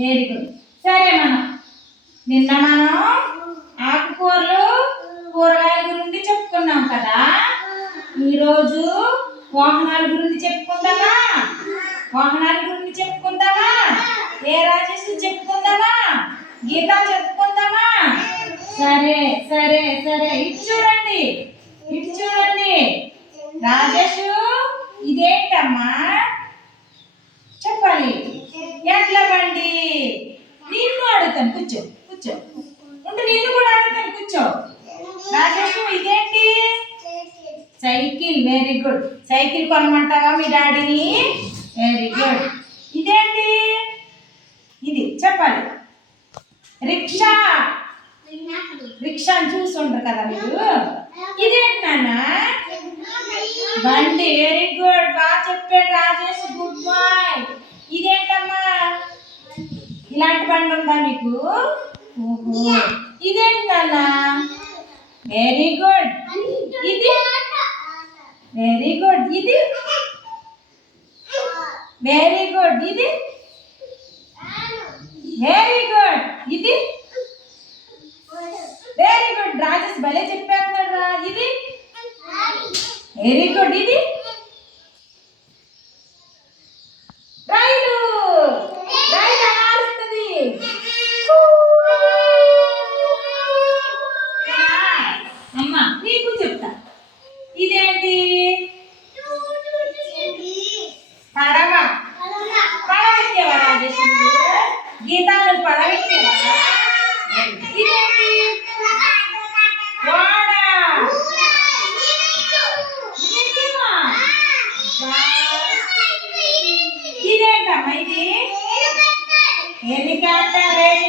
Very good. సరే, మనం ఆకుకూరలు కూరగాయల గురించి చెప్పుకున్నాం కదా. ఈరోజు వాహనాల గురించి చెప్పుకుందామా? ఏ రాజేష్ చెప్పుకుందామా? గీత చెప్పుకుందామా? సరే సరే సరే, ఇటు చూడండి. రాజేష్, ఇదేంటమ్మా? చెప్పాలి. ఎడ్ల బండి. నిన్ను అడుగుతాను, కూర్చో. నిన్ను కూడా అడుగుతాను, కూర్చో. రాజేష్, ఇదేంటి? సైకిల్. Very good. సైకిల్ కొనమంటావా మీ డాడీని? Very good. ఇదేంటి? ఇది చెప్పాలి. రిక్షా. రిక్షాని చూసుండ్రు కదా మీరు. ఇదేంటి నాన్న? బండి. Very good. బాగా చెప్పాడు రాజేష్. Good bye. ఇదేంటమ్మా? ఇలాంటి బండి ఉందా మీకు? ఓహో. ఇదేంటి నాన్న? Very good. ఇది వెరీ గుడ్. ఇది వెరీ గుడ్. ఇది వెరీ గుడ్. ఇది వెరీ గుడ్. రాజేష్ భలే చెప్పేస్తున్నాడు రా. ఇది వెరీ గుడ్. ఇది రైలు. రైలు అనాల్సింది. అమ్మా నీకు చెప్తా. ఇదేంటి? పడవ. పడవెక్కేవా రాజేష్? గీతాలు పడవెక్కేవా? ఇదేంటి? వాడ. ఇదేంటమ్మా? ఇది హెలికాప్టర్.